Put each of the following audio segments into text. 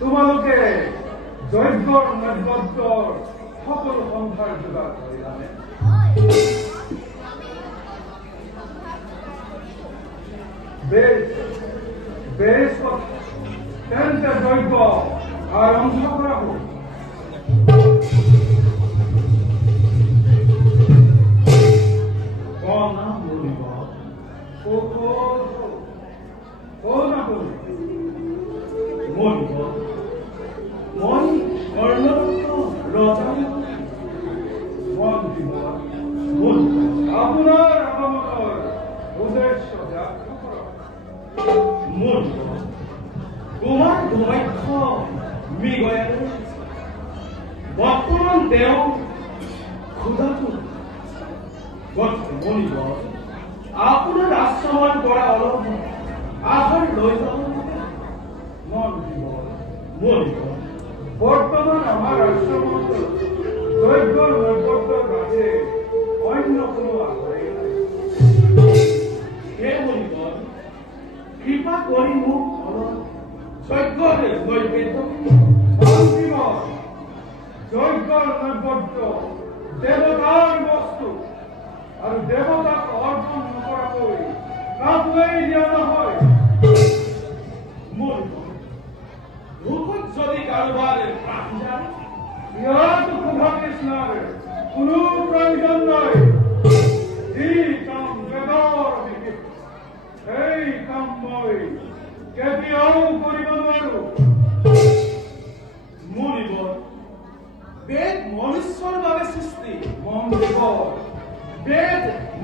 তোমালোকে যজ্ঞৰ নৈবদ্যৰ সকলো সন্ধাৰ যোগাৰ কৰিলানে? বেশ বেশ তেন্তে যজ্ঞ আৰম্ভ কৰা হোক। আপনাৰ আগমনেৰ উদ্দেশ্য ব্যাখ্যা কৰো। তোমাৰ দুৰ্ভাগ্য মৃগয়ে বৰ্তমান তেওঁ ক্ষুধাটো মনিব আপোনাৰ আশ্ৰমৰ পৰা অলপ আহাৰ লৈ যাব মনিব। বৰ্তমান আমাৰ আশ্ৰমত যজ্ঞৰ নৈবদ্যৰ বাদে অন্য কোনো আহাৰেই নাই। হে মনিব, কৃপা কৰি মোক অলপ যজ্ঞৰ নৈবেদ্য যজ্ঞৰ নৈবদ্য দেৱতাৰ বস্তু আৰু দেৱতাক অৰ্পণ নকৰাকৈ কাকোৱেই দিয়া নহয়। ভোকত যদি কাৰোবাৰ প্ৰাণ যায় ইয়াত ক্ষুধা তৃষ্ণাৰ কোনো প্ৰয়োজন নাই। যি কাম বেদৰ বিহিত সেই কাম মই কেতিয়াও কৰিব নোৱাৰো। বেদ মনুষ্যৰ বাবে সৃষ্টি, মন দিব। বেদ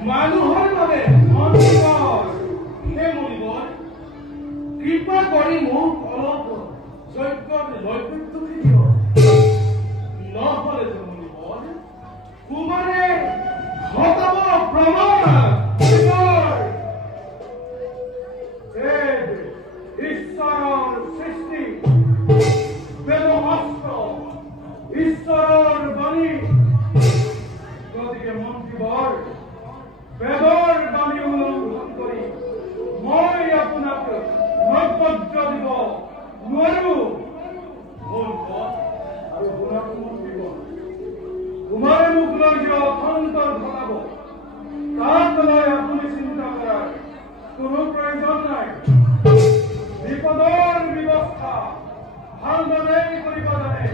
মানুহৰ বাবে মন দিব। হে মনিবৰ, কৃপা কৰি মোক অলপ যজ্ঞৰ নৈবেদ্য দিয়ক। নহ'লে যে মনিবৰ কুমাৰে ঘটাব প্ৰমাণ। বেদ ঈশ্বৰৰ সৃষ্টি, বেদশাস্ত্ৰ ঈশ্বৰৰ বাণী। গতিকে মন্ত্ৰীবৰ বেদৰ বাণী উলংঘন কৰি মই আপোনাক নৈবদ্য দিব নোৱাৰো। আৰু আপোনাক মন্ত্ৰীবৰ তোমাৰে মোক লৈ যে অসন্তৰ ঘটাব তাক লৈ আপুনি চিন্তা কৰাৰ কোনো প্ৰয়োজন নাই। বিপদৰ ব্যৱস্থা ভালদৰে কৰিব জানে